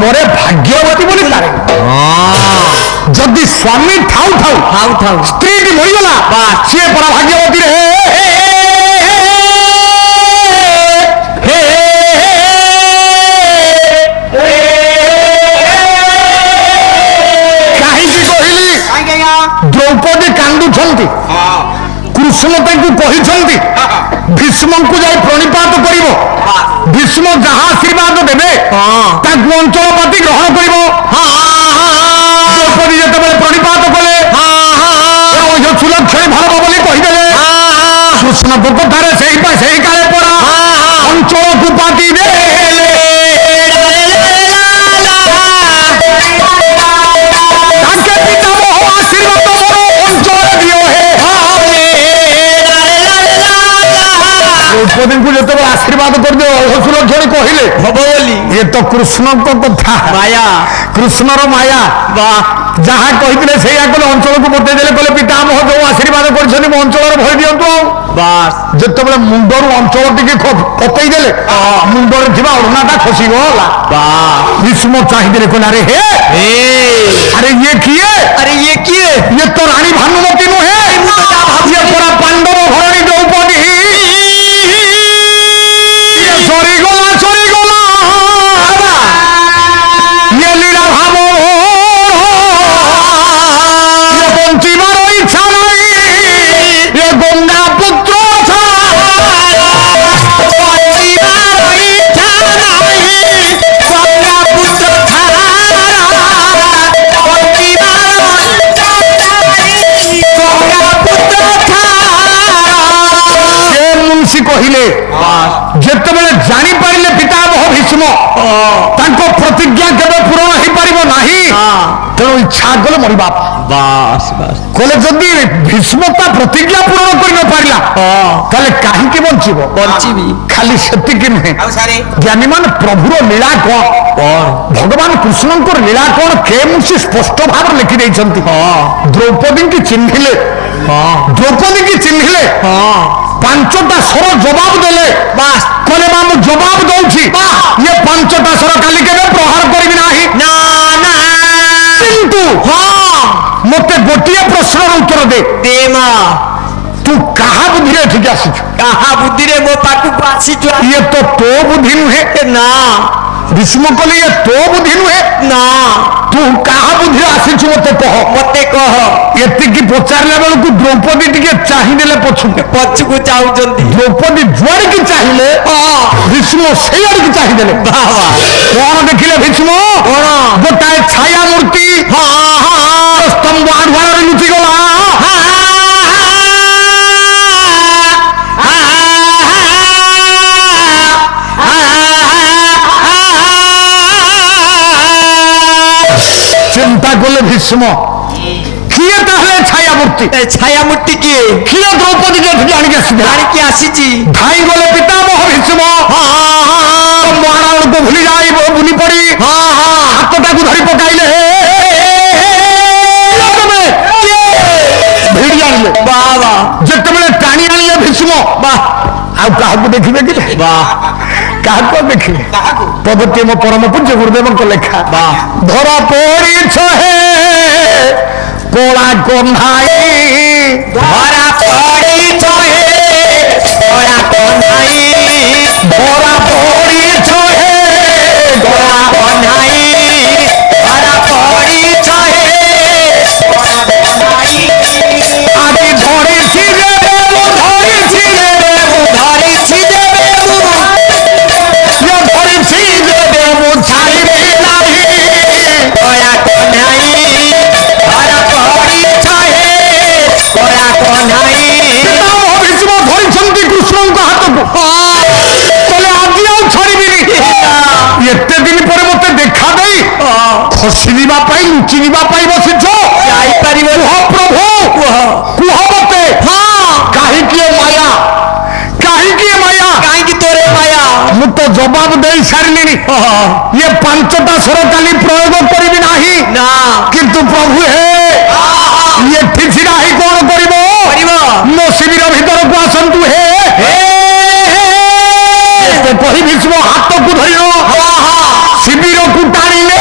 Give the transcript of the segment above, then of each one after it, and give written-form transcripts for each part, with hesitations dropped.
मोरे भाग्यवती बोली तारे जदि स्वामी थाउ थाउ थाउ थाउ स्त्री टी मरिगला सी परा भाग्यवती रे द्रौपदी कांदुछंती कृष्ण ताकू कहिछंती भीष्म को जाई प्रणिपात करिवो भीष्म जहाँ आशीर्वाद देवे ताकू अंचलपाती ग्रहण करिवो द्रौपदी जेतेबेले प्रणिपात कले सुलक्षणी भरब बोली कहिदेले कृष्ण कथारे सेही काले पड़ा अंचल को पाती दे द्रौपदी को जो आशीर्वाद कर दे सुलक्षणी कहले हम बोली ये तो कृष्ण को कथा माया कृष्णर माया जहाँ कही से अंचल को बतई देले कहले पितामह जो आशीर्वाद कर अंचल भय दिंतु जिते मुंडर अंचल टी पकई देले मुंडर ओढ़नाटा खसीगला भीष्म चाहिए कहले अरे हे अरे ये किए ये तो रानी भानुमती नुहे ये पूरा पांडव भरणी द्रौपदी ये लीला भाव ये बंचिबार इच्छा नहीं ये गंगा पुत्र कहले जितेबाला जानी पारे पितामह भीष्म प्रतिज्ञा केवे पूरण हो पार ना तेणु इच्छा कले मरवा कहले जदि भीष्म प्रतिज्ञा पूरण कर न पारा ताले कहीं बंची खाली सेतिकी नुहे ज्ञानी मान प्रभुर लीला कौन भगवान कृष्ण लीला कौन के मुंशी स्पष्ट भाव लिखि द्रौपदी की चिन्हिले द्रौपदी की चिन्हिले पांचटा स्वर जवाब देले बास कहले मां मु जवाब दउछि ये पांचटा स्वर काली केबे प्रहार करबी नाही ना ना किंतु हां मते गोटिए प्रश्नर उत्तर दे मां तू कहा बुद्धि रे ठीक आसी कहा बुद्धि रे मो पाकु आसी ये तो बुद्धि नुहे ना भीष्म कहले ये तो बुद्धि नुहे ना तू कहा बुद्धि आसी मते कह एतिकी पचारला बेलू द्रौपदी टिके चाहिए पछकू चाहते द्रौपदी जुआड़ की चाहिए भीष्म से आड़ की चाहिए कौन देखिले भीष्म गोटाए छाया मूर्ति स्तंभ आढ़ लुचिगला चिंता कले भीष्म किए ताहले छाया मूर्ति किए किए द्रौपदी के आनिके आसी धाई गले पितामह भीष्म महाराण को भूली जाई बुनी पड़ी हाथटा को धरी पकाइले भिड़ी आनिले बाबा जितेबाला टाणी आनिले भीष्म क्या देखिए कि क्या देखिए पद्धति मो परम पूज्य गुरुदेव को लेखा धरा पड़ी छहे कोला कन्हाई धरा पड़ी छहे कोला कन्हाई धरा पड़ी छहे कोला कन्हाई धरा पड़ी छहे कोला कन्हाई आदि धरी छिले धरी छिले धरी छिले ये धरी छिले देव छाड़बे नाही कोला कन्हाई धरा पड़ी छहे कोला कन्हाई पितामह भीष्म धरिछंती कृष्ण को हाथ को कहले आदि आ छाड़बिनी एते दिन पर मते देखा दई खसी दिबा पाई लुचि दिबा पाई बसिछो जाई परिबो हो प्रभु कुह मते हां काहे की माया काहे की तोरे माया मु तो जवाब दे सारलिनी ये पांचटा स्वर काली प्रयोग करिबी नाही ना किंतु प्रभु हे ये ठीक नाही कोन करिवो मो शिविर भीतर को आसंतु हे कही भीष्म हाथ को धरिनो शिविर को टाणिले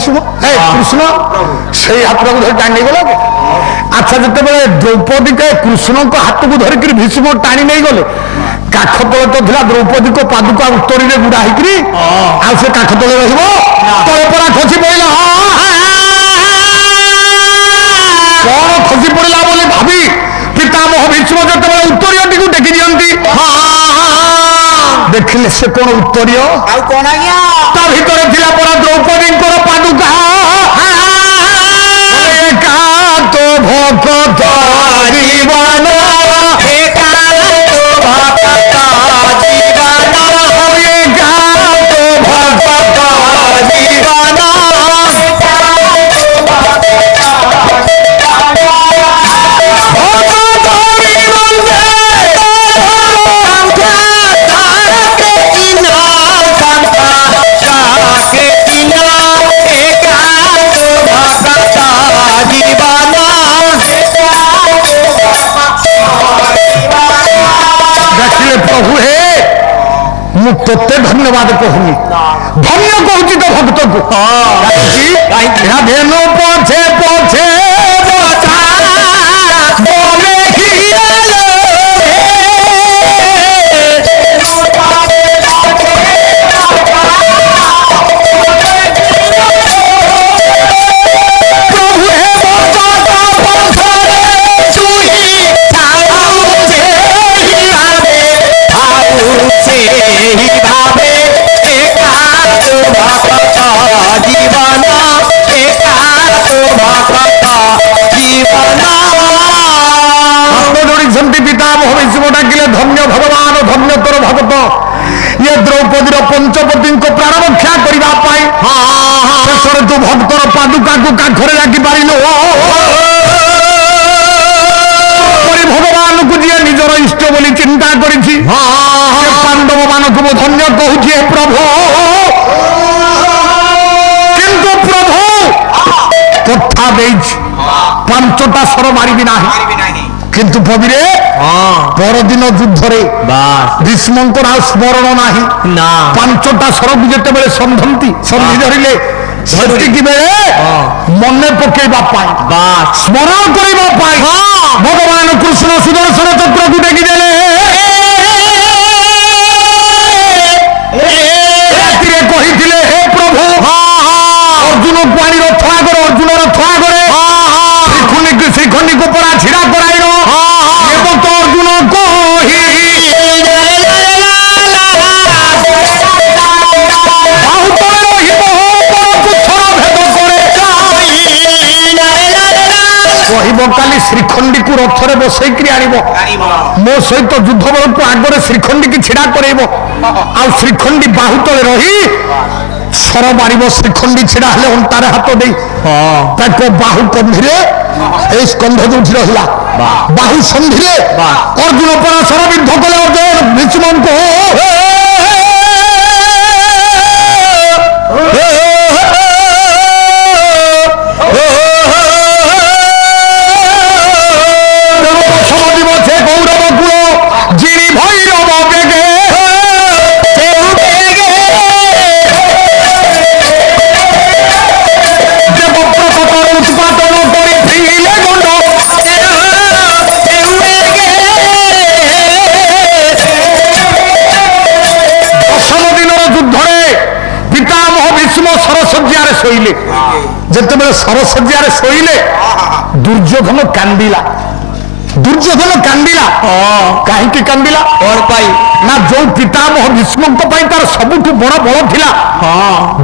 ভীষ্ম কৃষ্ণ সেই হাতটাକୁ ধରି ଟାଣି ନେଇଗଲା। ଆଚ୍ଛା ଯେତେବେଳେ ଦ୍ରୌପଦୀকে କୃଷ୍ଣଙ୍କ ହାତକୁ ଧରିକିରି ଭୀଷ୍ମ ଟାଣି ନେଇଗଲେ କାଠ ତଳେ ତ ଥିଲା ଦ୍ରୌପଦୀଙ୍କ ପାଦୁକା ଉତ୍ତରୀରେ ଗୁଡା ହେଇକିରି ଆଉ ସେ କାଠ ତଳେ ରହିବ ତଳେ ପରା ଖସି ପଡ଼ିଲା। କଣ ଖସି ପଡ଼ିଲା ବୋଲି ଭାବି ପିତାମହ ଭୀଷ୍ମ ଯେତେବେଳେ ଉତ୍ତରୀୟଟିକୁ ଟେକି ଦିଅନ୍ତି ଦେଖିଲେ ସେ କଣ ଉତ୍ତରୀୟ ଆଉ କଣ ଆଜ୍ଞା ତା ଭିତରେ ଥିଲା ପରା ଦ୍ରୌପଦୀଙ୍କର ପାଦୁକା। ଏକାନ୍ତ ଭକତ ଜୀବନ तोते धन्यवाद कहूनी धन्य कहूँ तो भक्त को धेनु पछे पछे धन्य भगवान धन्य तोर भगत ये द्रौपदी पंचपति प्राण रक्षा करने शेषर तू भक्तर पादुका को काखरे राखी पारिलु भगवान को जी निजर इष्ट बोली चिंता करी पांडव मानक धन्य कहूँ प्रभु किंतु प्रभु कथा पांचटा स्वर मारिबी नाही किंतु पविरे परदिन युद्ध भीष्मंकर स्मरण नाही पांचटा सरक जिते बेले संधि धरिले सेतिकी बेले मन पकेबा स्मरण करने भगवान कृष्ण सुदर्शन चक्र को टेकी देले कही हे प्रभु अर्जुन पानी रथ आगे अर्जुन रथ आगे श्रीखंडी को परा छिड़ा कराई तो अर्जुन कही कहली श्रीखंडी को रथरे बसईक मो सहित युद्ध बेलू आगे श्रीखंडी की छिड़ा कर श्रीखंडी बाहु तले रही सर मार श्रीखंडी छिड़ा हेले अंटारे हाथ दे बाहु कंधीरे स्कंध जो रहा बाहु संधि अर्जुन परा सर विद्ध कले अर्जुन भीष्म को शोले जिते बेले सरसज्जा शोले दुर्योधन कांदिला कहीं कांदिला कौन पाई ना जो पितामह भीष्म तार सबुठ बड़ बल थिला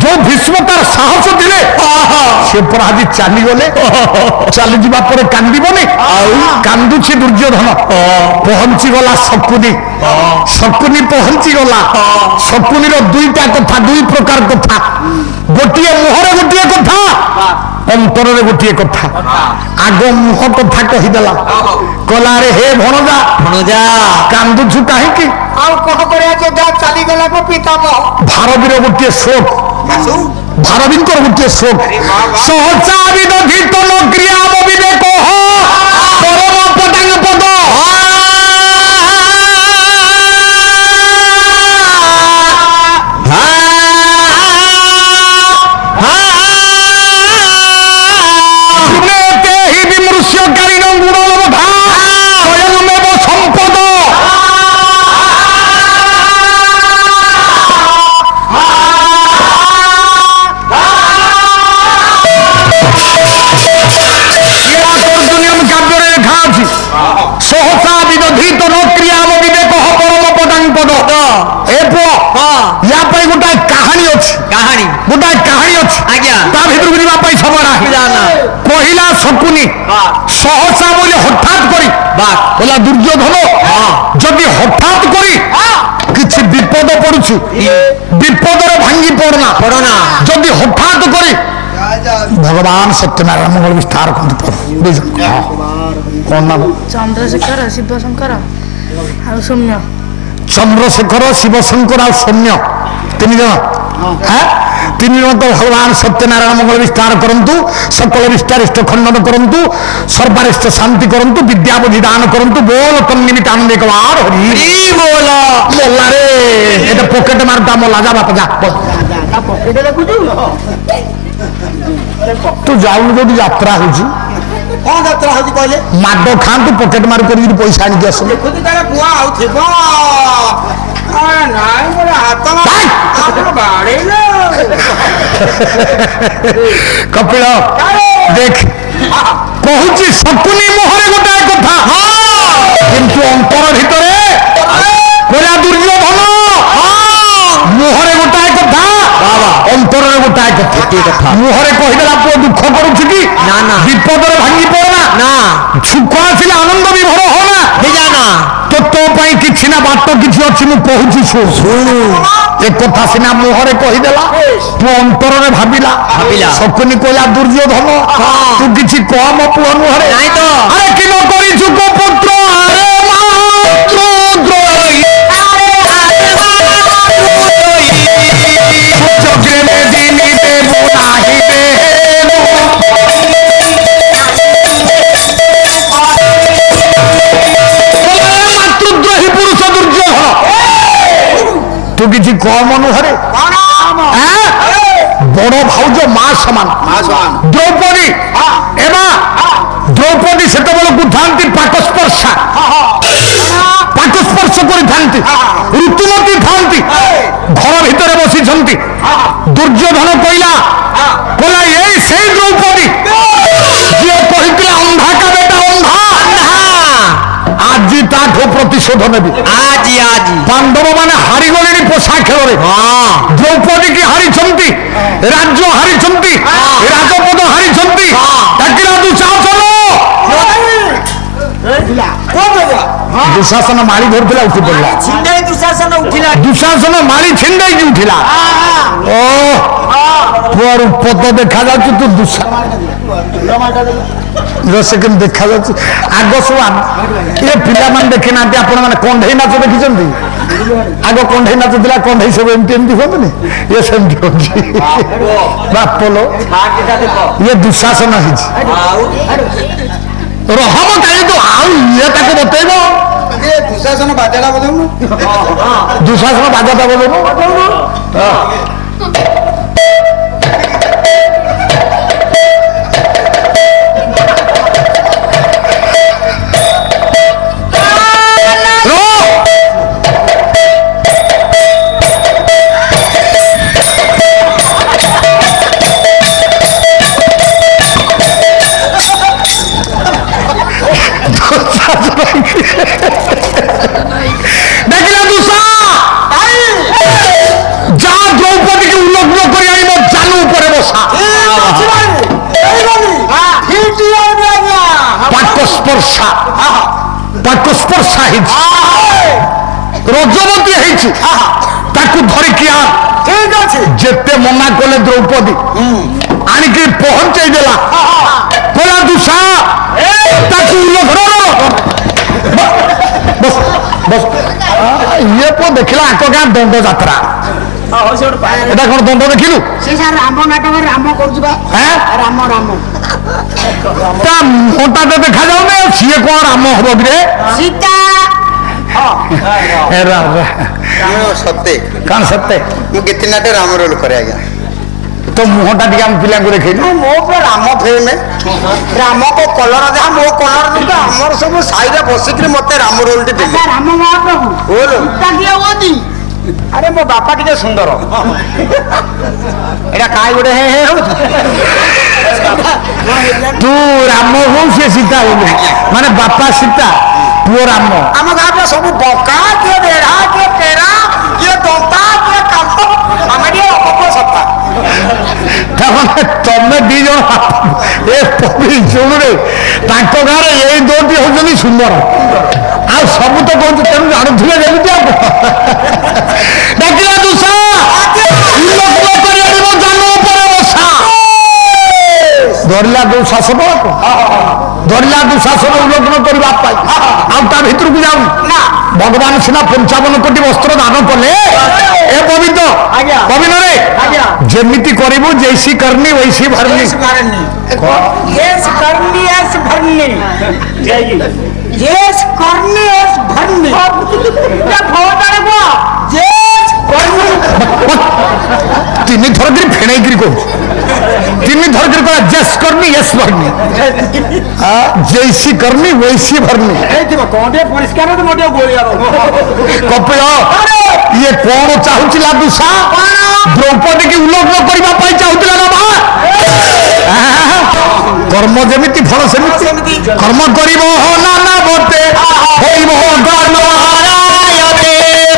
जो भीष्म तार साहस थिले से पर आज चलीगले चली जा कांदबनी कांदुची दुर्योधन पहुंची गला शकुनी पहुंची गला शकुनी दुईटा कथा दुई प्रकार कथा गोटे मुहर गोटे कथा अंतर गोटे कथा आग मुह कथा कहीदेला कहला रे हे भणजा कांदुछु कहीं चलीगला भारवीर गोटे शोक भारवीर गोटे शोक सहसा विदधित क्रिया विवेक परम पदांग पद ଅଛି କାହାଣୀ ଗୋଟାଏ କାହାଣୀ ଅଛି ଆଜ୍ଞା ତା ଭିତରକୁ ଯିବା ପାଇଁ ସମୟ ନାହିଁ କହିଲା ଶକୁନି ସହସା ବୋଲି ହଠାତ୍ କରି କହିଲା ଦୁର୍ଯ୍ୟୋଧନ ଯଦି ହଠାତ୍ କରି କିଛି ବିପଦ ପଡୁଛି ବିପଦରେ ଭାଙ୍ଗି ପଡନା ଯଦି ହଠାତ୍ କରି ଭଗବାନ ସତ୍ୟନାରାୟଣ ମଙ୍ଗଳ ବିସ୍ତାର କରନ୍ତୁ କଣ ନାମ ଚନ୍ଦ୍ରଶେଖର ଶିବଶଙ୍କର ଆଉ ସୌମ୍ୟ ଚନ୍ଦ୍ରଶେଖର ଶିବଶଙ୍କର ଆଉ ସୌମ୍ୟ ତିନି ଜଣ ତିନି ଜଣ ତ ଭଗବାନ ସତ୍ୟନାରାୟଣ ମଙ୍ଗଳ ବିସ୍ତାର କରନ୍ତୁ ସକଳ ବିସ୍ତାରିଷ୍ଟ ଖଣ୍ଡନ କରନ୍ତୁ ସର୍ବାରିଷ୍ଟ ଶାନ୍ତି କରନ୍ତୁ ବିଦ୍ୟା ବୁଦ୍ଧି ଦାନ କରନ୍ତୁ ବୋଲ ତନ୍ନିମିତ ଆନନ୍ଦ କବାର ହରି ବୋଲ ମଲା ରେ ଏଟା ପକେଟ ମାରୁଟା ମଲା ଯା ବାପା ଯା ତୁ ଯାଉନୁ ଯୋଉଠି ଯାତ୍ରା ହଉଛି କଣ ଯାତ୍ରା ହଉଛି କହିଲେ ମାଡ ଖାଆନ୍ତୁ ପକେଟ ମାରି କରିକି ପଇସା ଆଣିକି ଆସୁ ଦେଖୁଛି ତାର କୁଆ ଆଉ ଥିବ ନାଇଁ ମୋର ହାତ ବାଡେଇଲେ କପିଳ ଦେଖ କହୁଛି ଶକୁନି ମୁହଁରେ ଗୋଟାଏ କଥା କିନ୍ତୁ ଅନ୍ତର ଭିତରେ କହିଲା ଦୁର୍ଯ୍ୟୋଧନ ମୁହଁରେ ଗୋଟାଏ କଥା ଅନ୍ତରରେ ଗୋଟାଏ କଥା ମୁହଁରେ କହିଦେଲା ପୁଅ ଦୁଃଖ କରୁଛୁ କି ବିପଦରେ ଭାଙ୍ଗି ପଡନା ସୁଖ ଆସିଲେ ଆନନ୍ଦ ବିଭୋର ହନା ତୋ ପାଇଁ କିଛି ନା ବାଟ କିଛି ଅଛି ମୁଁ କହୁଛି ଶୁଣୁ ଏ କଥା ସିନା ମୁହଁରେ କହିଦେଲା ପୁଅ ଅନ୍ତରରେ ଭାବିଲା ଶକୁନି କହିଲା ଦୁର୍ଯ୍ୟୋଧନ ତୁ କିଛି କହ ମୋ ପୁଅ ମୁହଁରେ ଆରେ କି ନ କରିଛୁ କୋ ପୁତ୍ର ଆରେ ମାତୃ ଦ୍ରୋହୀ চক্রে দিনী দেব নাহি দেব মাতৃদ্রোহী পুরুষ দুর্যোধন তু কিছু কম অনুসারে বড় ভাউজ মা সমান দ্রৌপদী এবা দ্রৌপদী সেতবেলকু থাকি পাকস্পর্শা পাকস্পর্শ করে থাকি ঋতুমতী থাকি ঘর ভিতরে বসিছন্তি দুর্যোধন কইলা কইলা এই সেই দ্রৌপদী যে কহিলা অন্ধা কা বেটা অন্ধা আজি তাঠু প্রতিশোধ নেবি আজি পাণ্ডব মানে হারিগলেনি পোষা খেলরে দ্রৌপদী কি হারিছন্তি রাজ্য হারিছন্তি রাজপদ হারিছন্তি ডাকিলা দুঃশাসন দুঃশাসন মারি ধরুলা উঠি পড়লা দুঃশাসন মারি ছিন্দাইকি উঠিলা ও পুয়ার পদ দেখা যাচ্ছে তু সেকেন্ড দেখা যাচ্ছে আগ সব এ পিলাମାନେ দেখি না আপন মানে কଣ୍ଢେଇ নাচ ଦେଖିଛନ୍ତି আগ কଣ୍ଢେই নাচ ଥିଲା কଣ୍ଢେই ସବୁ এমতি এমতি ହୁଅନ୍ତିନି ଇଏ ସେମିତି ହଉଛି ବାପଲୋ ଇଏ ଦୁଃଶାସନ ହେଇଛି ରହମ କାହିଁ ତୁ ଆଉ ଇଏ ତାକୁ ବତେଇବ ଦୁଶାସନ ବାଜାଟା ବଜାଉନୁ ଦୁଃଶାସନ ବାଜାଟା ବଜାଉନୁ ଦେଖିଲା ଦୁଃଶା ଯା ଦ୍ରୌପଦୀକୁ ଉଲଗ୍ନ କରି ଆଣିବ ଜାନୁ ଉପରେ ବସା ପାକସ୍ପର୍ଶା ହେଇଛି ରଜବତୀ ହେଇଛି ତାକୁ ଧରିକି ଆ ଯେତେ ମନା କଲେ ଦ୍ରୌପଦୀ ଆଣିକି ପହଞ୍ଚେଇ ଦେଲା କହିଲା ଦୁଃଶା ତାକୁ ଉଲଗ୍ନ ଇଏ ପୁଅ ଦେଖିଲା ଆଙ୍କ ଗାଁ ଦଣ୍ଡ ଯାତ୍ରା এটা কোন দণ্ড দেখিলু রাম নাটকের রাম করছি রাম রাম তা মোটাতে দেখা যাও সিଏ কোন রাম হব রে সীতা সত্যি কান সত্যি ମୁଁ ଗୀତିନାଟ୍ୟ ରାମ ରୋଲ କରେ ଆଜ୍ଞା তো মুহଁটা ଟିକେ ଆମ ପିଲାଙ୍କୁ ଦେଖେଇଲୁ ମୋ ପୁରା ରାମ ଫିଲ୍ମ ରାମ କୋ କଲର ଯାହା ମୋ କଲର କିନ୍ତୁ ଆମର ସବୁ ସାହିରେ ବସିକିରି ମତେ ରାମ ରୋଲଟି ଦେଲେ ରାମ ମହାପ୍ରଭୁ ସୀତା କିଏ ହୁଅନ୍ତି ଆରେ ମୋ ବାପା ଟିକେ ସୁନ୍ଦର ଏଇଟା କାହିଁ ଗୋଟେ ହେ ହେ ହଉଛି ତୁ ରାମ ହଉ ସେ ସୀତା ହଉ ମାନେ ବାପା ସୀତା ପୁଅ ରାମ ଆମ ଗାଁରେ ସବୁ ବଙ୍କା କିଏ ବେଢା କିଏ ଟେରା କିଏ ଦନ୍ତା କିଏ କାନ୍ତ ଆମେ ଟିକେ ସଫା। ତମେ ଦି ଜଣ ଏ ଶୁଣୁରେ ତାଙ୍କ ଗାଁରେ ଏଇ ଦୋଟି ହଉଛନ୍ତି ସୁନ୍ଦର ଆଉ ସବୁ ତ କହୁଛୁ ତେଣୁ ଜାଣୁଥିଲେ ଯେମିତି ଆଉ ଡାକିଲା ଦୁଷା ଜାନ ଉପରେ ବସା ଧରିଲା ଦୁଃଶାସନ ଧରିଲା ଦୁଃଶାସନ ଉଲ୍ଲଂଘନ କରିବା ପାଇଁ ଆଉ ତା ଭିତରକୁ ଯାଉ ଭଗବାନ ସିନା 55 କୋଟି ବସ୍ତ୍ର ଦାନ କଲେ ଏ ପବିତ୍ର ପବିତ୍ରରେ ଯେମିତି କରିବୁ ଜୈସି କରନି वैसी भरनी यस करनी यस भरनी यस करनी यस भरनी क्या भोटारे को यस करनी तीन थर कर फेणाई कर को तीन थर कर करा जस करनी यस भरनी जैसी करनी वैसी भरनी ए दिबो कोंडे परिष्कार तो मोटे गोलिया कपिल ये कौन चाहुचिला दुषा द्रौपदी की उल्लंघन करबा पाई चाहुतिला ना बा कर्म जेमिति फल सेमिति कर्म करिबो हो नाना बोते होइबो गणहारायते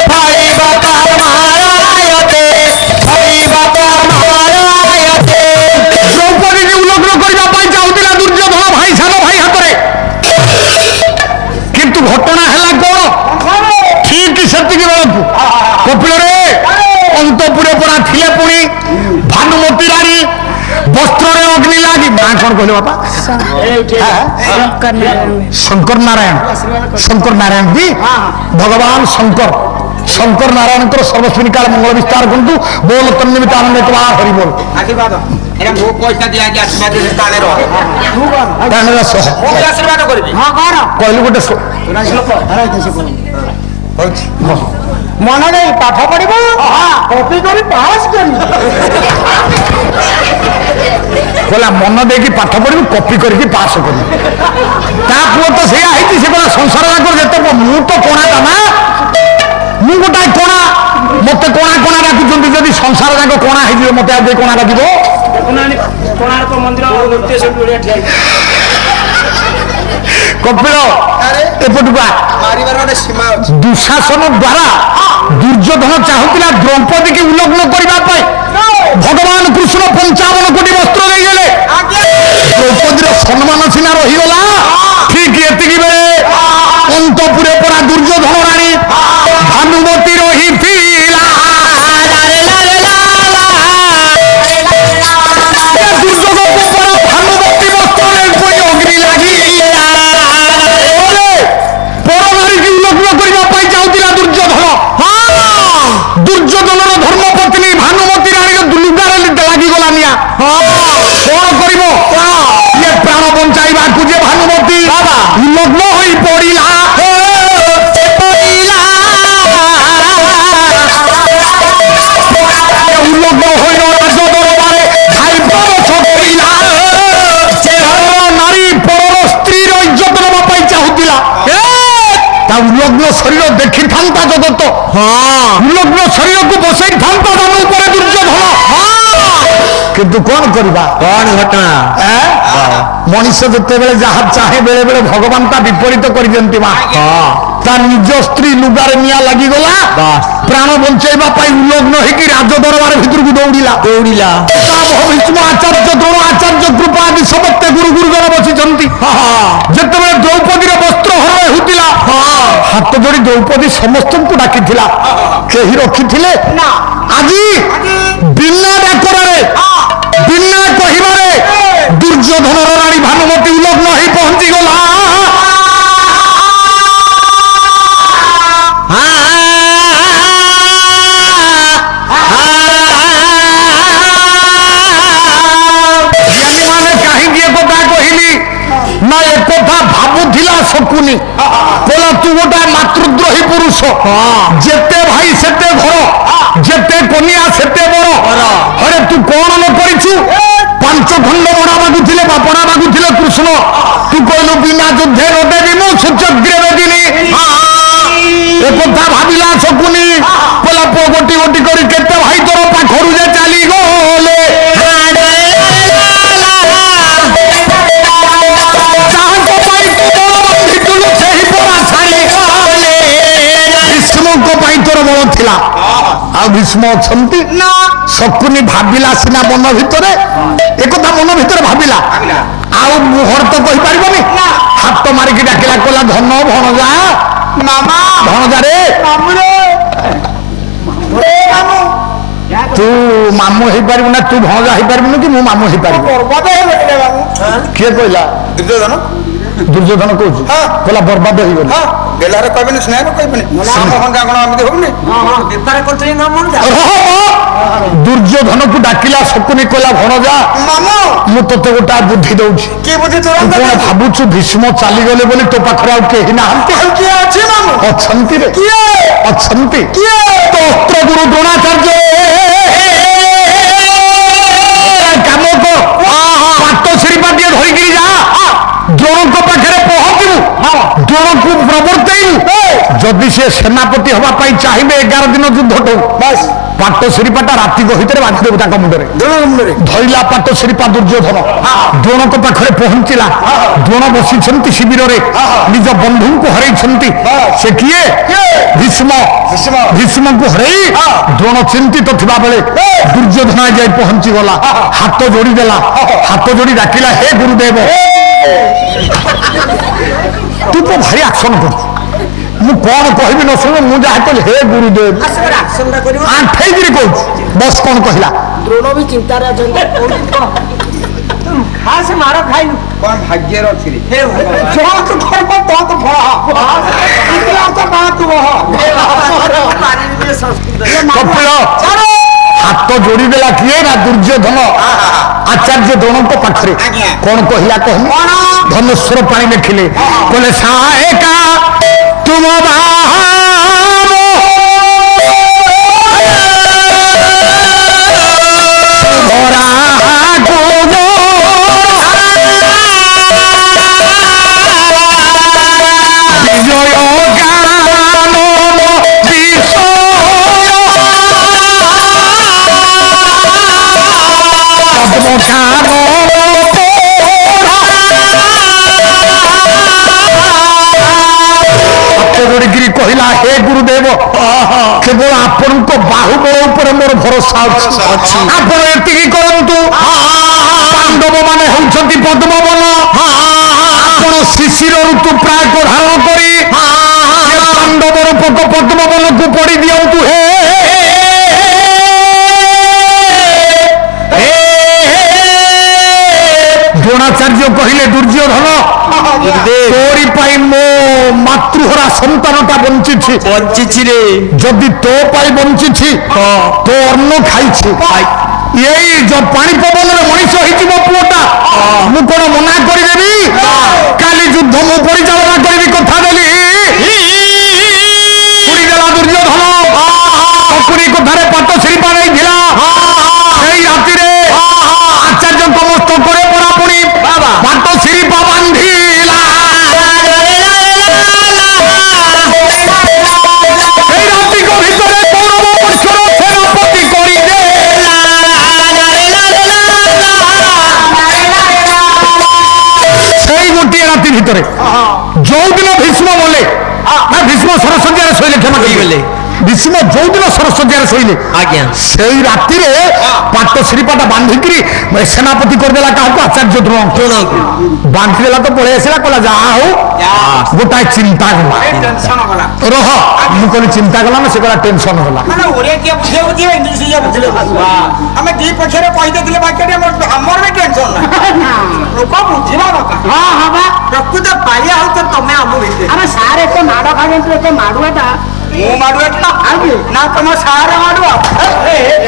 फाइबा परमारायते फाइबा परमारायते द्रौपदी की उल्लंघन करबा पाई चाहुतिला दुर्योधन भाई सानो भाई हातरे किंतु घटना हला कोन ठीक सेतिक बेलकु कपिल रे अंतपुरे पड़ा थिले पुणी भानुमती रानी वस्त्र अग्नि लगी माँ कौन कहले बापा शंकर नारायण जी भगवान शंकर नारायण सर्वस्वी काल मंगल विस्तार करतु बोल तन्निमित आनंद हरि बोल आशीर्वाद एरा मो पैसा दिया के आशीर्वाद दे ताने रो ताने रस मो आशीर्वाद करबी हां कर कहलु गोटे श्लोक होछि मन नहीं पाठ पढ़िबो कॉपी करी पास करी बोला मन देकी पाठ पढ़ी कॉपी करके पास करी ता पुओ तो से आइति से बोला संसार कर जेते मु तो कोणा ना मु गोटा कोणा मते कोणा डाकुचंती जदी संसार जाक कोणा हे जिवो मते आ कोणा डाकिबो कोणार्क मंदिर नृत्य से बढ़िया ठिया कपिल एपटुआ मारिबार ने सीमा अछि दुशासन द्वारा दुर्योधन चाहुतिला द्रौपदी की उल्लंघन करबा पाई भगवान कृष्ण 55 कोटी वस्त्र दे गेले द्रौपदी रो सम्मान सिना रही गला ठीक एतिकी बेले अंतपुरे पड़ा दुर्योधन रानी भानुमती रही पीला दुर्योधन को पड़ा भानुमती वस्त्र कोई अग्नि लागी परनारी की उल्लंघन करबा पाई चाहुतिला दुर्योधन दुर्योधन धर्मपत्नी भानुमती रानी को दुलुगार लगी गला निया कौन कर ये प्राण बंचाइबा जे भानुमती उल्लग्न हो पड़ा उल्लग्न हो राज दरबारे नारी पर स्त्री इज्जत नवा चाहूला उल्लग्न शरीर देखी था जगत उल्लग्न शरीर को बसई था दुर्योधन किंतु कौन करवा कौन घटना मनीष जिते बेले जहाँ चाहे बेले बेले भगवान ता विपरीत कर निज स्त्री लुगार निया लगिगला प्राण बंचाइबा उल्लग्न होगी राज दरबार भितर को दौड़ा भीष्म आचार्य द्रोण आचार्य कृपा आदि समस्ते गुरु गुरुजन बसी जिते द्रौपदी वस्त्र हरण होता हाथ जोड़ी द्रौपदी समस्त को डाकी कही रखी आज बिना डाकरे बिना कहबारे दुर्योधन रानी भानुमती उल्लग्न हो पहुंची गला ना एक कथा भावुला शकुनी कहला तू गोटा मातृद्रोही पुरुष जेते भाई सेते घर जेते कनिया सेते बड़ अरे तू कौन न करिछु 5 खंड बड़ा मागुथिले बापड़ा मागुथिले कृष्ण तू कहलु बिना युद्धे रोटे भी मु सूचग्रे बेदिनी एक कथा भाविला शकुनी कहला पो गोटी गोटी करी केते भाई तोर पाखरु जे चली गले तोर बल थिला आ ଭୀଷ୍ମ ଅଛନ୍ତି ନା ଶକୁନି ଭାବିଲା ସିନା ମନ ଭିତରେ ଏକଥା ମନ ଭିତରେ ଭାବିଲା ଆଉ ମୁହଁରେ ତ କହିପାରିବନି ହାତ ମାରିକି ଡାକିଲା କହିଲା ଧନ ଭଣଜା ମାମା ଭଣଜା ରେ ମାମୁରେ ମାମୁ ତୁ ମାମୁଁ ହେଇପାରିବୁ ନା ତୁ ଭଣଜା ହେଇପାରିବୁନି କି ମୁଁ ମାମୁଁ ହେଇପାରିବି ବର୍ବାଦ ହେଇଗଲେ ମାମୁ କିଏ କହିଲା ଦୁର୍ଯ୍ୟୋଧନ ଦୁର୍ଯ୍ୟୋଧନ କହୁଛି ହଁ। କହିଲା ବର୍ବାଦ ହେଇଗଲି ହଁ ବେଲାରେ କହିବେନି ସ୍ନେହରେ କହିବେନି ଆମ ଭଙ୍ଗା କଣ ଏମିତି ହଉନି ବେପାର କରୁଥିଲି ନା ମନ ଦୁର୍ଯ୍ୟୋଧନକୁ ଡାକିଲା ଶକୁନି କହିଲା ଭଣଜା ମାମୁ ମୁଁ ତତେ ଗୋଟେ ବୁଦ୍ଧି ଦଉଛି କି ବୁଦ୍ଧି ତୁ ତୁରନ୍ତ କଣ ଭାବୁଛୁ ଭୀଷ୍ମ ଚାଲିଗଲେ ବୋଲି ତୋ ପାଖରେ ଆଉ କେହି ନାହାନ୍ତି ଆଉ କିଏ ଅଛି ମାମୁ ଅଛନ୍ତି ରେ କିଏ ଅଛନ୍ତି କିଏ ତୋ ଅସ୍ତ୍ର ଗୁରୁ ଦ୍ରୋଣାଚାର୍ଯ୍ୟ କାମ କର ପାଟ ଶିରିପା ଟିକେ ଧରିକିରି ଯା ଦ୍ରୋଣଙ୍କ ପାଖରେ ପହଞ୍ଚିବୁ ଦ୍ରୋଣକୁ ପ୍ରବର୍ତ୍ତେଇବୁ ଯଦି ସେ ସେନାପତି ହବା ପାଇଁ ଚାହିଁବେ 11 ଦିନ ଯୁଦ୍ଧ ଠୁ ବାସ୍ ପାଟ ଶିରିପାଟା ରାତିକ ଭିତରେ ବାନ୍ଧିଦେବୁ ତାଙ୍କ ମୁଣ୍ଡରେ ଦ୍ରୋଣ ମୁଣ୍ଡରେ ଧଇଲା ପାଟ ଶିରିପା ଦୁର୍ଯ୍ୟୋଧନ ଦ୍ରୋଣଙ୍କ ପାଖରେ ପହଞ୍ଚିଲା ଦ୍ରୋଣ ବସିଛନ୍ତି ଶିବିରରେ ନିଜ ବନ୍ଧୁଙ୍କୁ ହରେଇଛନ୍ତି ସେ କିଏ ଭୀଷ୍ମ ଭୀଷ୍ମଙ୍କୁ ହରେଇ ଦ୍ରୋଣ ଚିନ୍ତିତ ଥିବା ବେଳେ ଦୁର୍ଯ୍ୟୋଧନ ଯାଇ ପହଞ୍ଚିଗଲା ହାତ ଯୋଡ଼ିଦେଲା ହାତ ଯୋଡ଼ି ଡାକିଲା ହେ ଗୁରୁଦେବ ତୁ ତ ଭାରି ଆକ୍ସନ କରୁଛୁ ମୁଁ କଣ କହିବି ନ ଶୁଣ ମୁଁ ଯାହା କହିଲି ହେ ଗୁରୁଦେବ ଆକ୍ସନଟା କରିବ ଆଣ୍ଠେଇକିରି କହୁଛୁ ବସ୍ କଣ କହିଲା ଦ୍ରୋଣ ବି ଚିନ୍ତାରେ ଅଛନ୍ତି ଖାସ ମାର ଖାଇନୁ କଣ ଭାଗ୍ୟରେ ଅଛି ରେ ହେ ଭଗବାନ ତୁ କର୍ମ ତୋ ଫଳ କପିଳ ହାତ ଯୋଡ଼ିଦେଲା କିଏ ନା ଦୁର୍ଯ୍ୟୋଧନ ଆଚାର୍ଯ୍ୟ ଦ୍ରୋଣଙ୍କ ପାଖରେ ଆଜ୍ଞା। କଣ କହିଲା କହନି ଧନେଶ୍ୱର ପାଣି ଲେଖିଲେ କହିଲେ ସାଏକା ତୁମ କହିଲା ହେ ଗୁରୁଦେବ କେବଳ ଆପଣଙ୍କ ବାହୁବଳ ଉପରେ ମୋର ଭରସା ଅଛି ଆପଣ ଏତିକି କରନ୍ତୁ ପାଣ୍ଡବ ମାନେ ହେଉଛନ୍ତି ପଦ୍ମବନ ଆପଣ ଶିଶିର ଋତୁ ପ୍ରାୟ ଧାରଣ କରି ପାଣ୍ଡବ ରୂପକ ପଦ୍ମବନକୁ ପଡ଼ି ଦିଅନ୍ତୁ ହେ ଦ୍ରୋଣାଚାର୍ଯ୍ୟ କହିଲେ ଦୁର୍ଯ୍ୟୋଧନ ତୋରି ପାଇଁ ମୋ ମାତୃହରା ସନ୍ତାନଟା ବଞ୍ଚିଛି ରେ ଯଦି ତୋ ପାଇଁ ବଞ୍ଚିଛି ତୋ ଅନ୍ନ ଖାଇଛି ଏଇ ଯୋଉ ପାଣି ପବନରେ ମଣିଷ ହେଇଛି ମୋ ପୁଅଟା ମୁଁ କଣ ମନା କରିଦେବି କାଲି ଯୁଦ୍ଧ ମୁଁ ପରିଚାଳନା କରିବି କଥା ଦେଲି ପୁଡ଼ିଦେଲା ଦୁର୍ଯ୍ୟୋଧନ ଶକୁନି କଥାରେ ପାଟ ଶିରିପା ନେଇଥିଲା ସେଇ ରାତିରେ ଆଚାର୍ଯ୍ୟଙ୍କ ମସ୍ତକରେ ପରାପୁଣି ପାଟ ଶିରିପା ବାନ୍ଧିଲା ସେଇ ରାତିକ ଭିତରେ କୌରବ ପକ୍ଷର ସେନାପତି କରିଦେଲା ସେଇ ଗୋଟିଏ ରାତି ଭିତରେ ଯୋଉଦିନ ଭୀଷ୍ମ ବୋଲେ ନା ଭୀଷ୍ମ ସରସ୍ୱତୀରେ ଶୋଇଲେ କ୍ଷମା କରିଗଲେ ଭୀଷ୍ମ ଯୋଉଦିନ ସରସ୍ୱତୀରେ ଶୋଇଲେ ଆଜ୍ଞା ସେଇ ରାତିରେ ପାଟ ଶିରିପାଟା ବାନ୍ଧିକିରି ସେନାପତି କରିଦେଲା କାହାକୁ ଆଚାର୍ଯ୍ୟ ଦ୍ରୋଣ ବାନ୍ଧିଦେଲା ତ ପଳେଇ ଆସିଲା କହିଲା ଯାହା ହଉ ଗୋଟାଏ ଚିନ୍ତା ଗଲା ଟେନସନ ଗଲା ରହ ମୁଁ କହିଲି ଚିନ୍ତା ଗଲା ନା ସେ କହିଲା ଟେନସନ ଗଲା ମାନେ ଓଡିଆ କିଏ ବୁଝିଲେ ବୁଝିବେ ଇଂଲିଶ କିଏ ବୁଝିଲେ ଆମେ ଦି ପକ୍ଷରେ କହିଦେଇଥିଲେ ବାକ୍ୟଟି ଆମର ବି ଟେନସନ ନାହିଁ ଲୋକ ବୁଝିବା କଥା ହଁ ହଁ ବା ପ୍ରକୃତ ପାଳିଆ ହଉଛ ତମେ ଆମ ଭିତରେ ଆମେ ସାର୍ ଏତେ ମାଡ଼ ଖାଇଛନ୍ତି ଏତେ ମାଡୁଆଟା ମୁଁ ମାଡୁଆ ଆଉ କିଏ ନା ତମ ସାର ମାଡୁଆ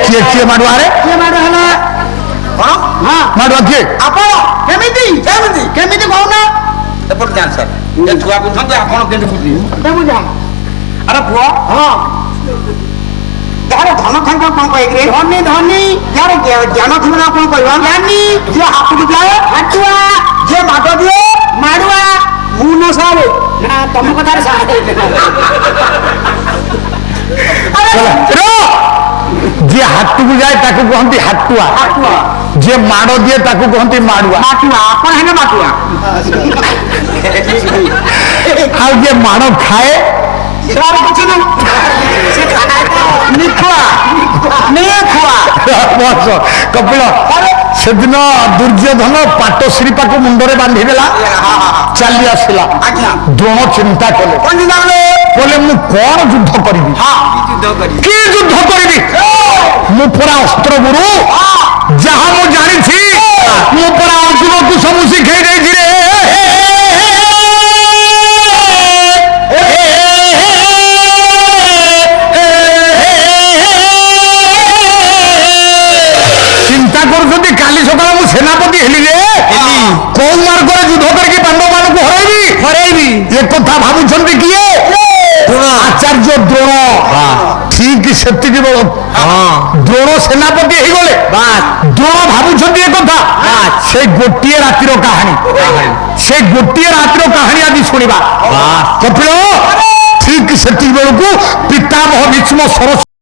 କିଏ କିଏ ମାଡୁଆରେ କିଏ ମାଡ ହେଲା କଣ ହଁ ମାଡୁଆ କିଏ ଆପଣ କେମିତି କେମିତି କେମିତି କହୁନ ଏପଟେ ଯାଆନ୍ତୁ ସାର୍ ଏ ଛୁଆ ବୁଝନ୍ତୁ ଆପଣ କେମିତି ବୁଝିବେ ଦେବୁ ଯା ଆରେ ପୁଅ ହଁ ଯାହାର ଧନ ଥାଙ୍କ କଣ କହିବେ ଧନୀ ଧନୀ ଯାହାର ଜ୍ଞାନ ଥିବ ନା କଣ କହିବ ଜ୍ଞାନୀ ଯିଏ ହାତକୁ ଯାଏ ହାଟୁଆ ଯିଏ ମାଡ ଦିଏ ମାଡୁଆ ମୁଁ ନ ସାରେ ନା ତମ କଥାରେ ସାର୍ ଯିଏ ହାଟକୁ ଯାଏ ତାକୁ କହନ୍ତି ହାଟୁଆ ହାଟୁଆ ଯିଏ ମାଡ଼ ଦିଏ ତାକୁ କହନ୍ତି ମାଡୁଆ ମାଟୁଆ ଆପଣ ହେଲେ ମାଟୁଆ ଆଉ ଯିଏ ମାଡ଼ ଖାଏ ତାର କିଛି ନାହିଁ ସେ ଖାଏ ନିଖୁଆ ବସ କପିଳ ସେଦିନ ଦୁର୍ଯ୍ୟୋଧନ ପାଟଶ୍ରୀ ପାକୁ ମୁଣ୍ଡରେ ବାନ୍ଧିଦେଲା ଚାଲି ଆସିଲା ଦ୍ରୋଣ ଚିନ୍ତା କଲେ କହିଲେ ମୁଁ କଣ ଯୁଦ୍ଧ କରିବି କି ଯୁଦ୍ଧ କରିବି ମୁଁ ପରା ଅସ୍ତ୍ର ଗୁରୁ ଯାହା ମୁଁ ଜାଣିଛି ମୁଁ ପରା ଅର୍ଜୁନକୁ ସବୁ ଶିଖେଇ ଦେଇଛି ରେ চিন্তা କରୁଛନ୍ତି କାଲି ସକାଳେ ମୁଁ ସେନାପତି ହେଲି ରେ କୋଉ ମାର୍ଗରେ ଯୁଦ୍ଧ କରିକି ପାଣ୍ଡବ ମାନଙ୍କୁ ହରାଇବି ଏ କଥା ଭାବୁଛନ୍ତି କିଏ ଆଚାର୍ଯ୍ୟ ଦ୍ରୋଣ ଠିକ ସେତିକି ବେଳ ଦ୍ରୋଣ ସେନାପତି ହେଇଗଲେ ଦ୍ରୋଣ ଭାବୁଛନ୍ତି ଏ କଥା ସେ ଗୋଟିଏ ରାତିର କାହାଣୀ ସେ ଗୋଟିଏ ରାତିର କାହାଣୀ ଆଜି ଶୁଣିବା କପିଳ ଠିକ ସେତିକି ବେଳକୁ ପିତାମହ ଭୀଷ୍ମ ସରସ୍ୱତୀ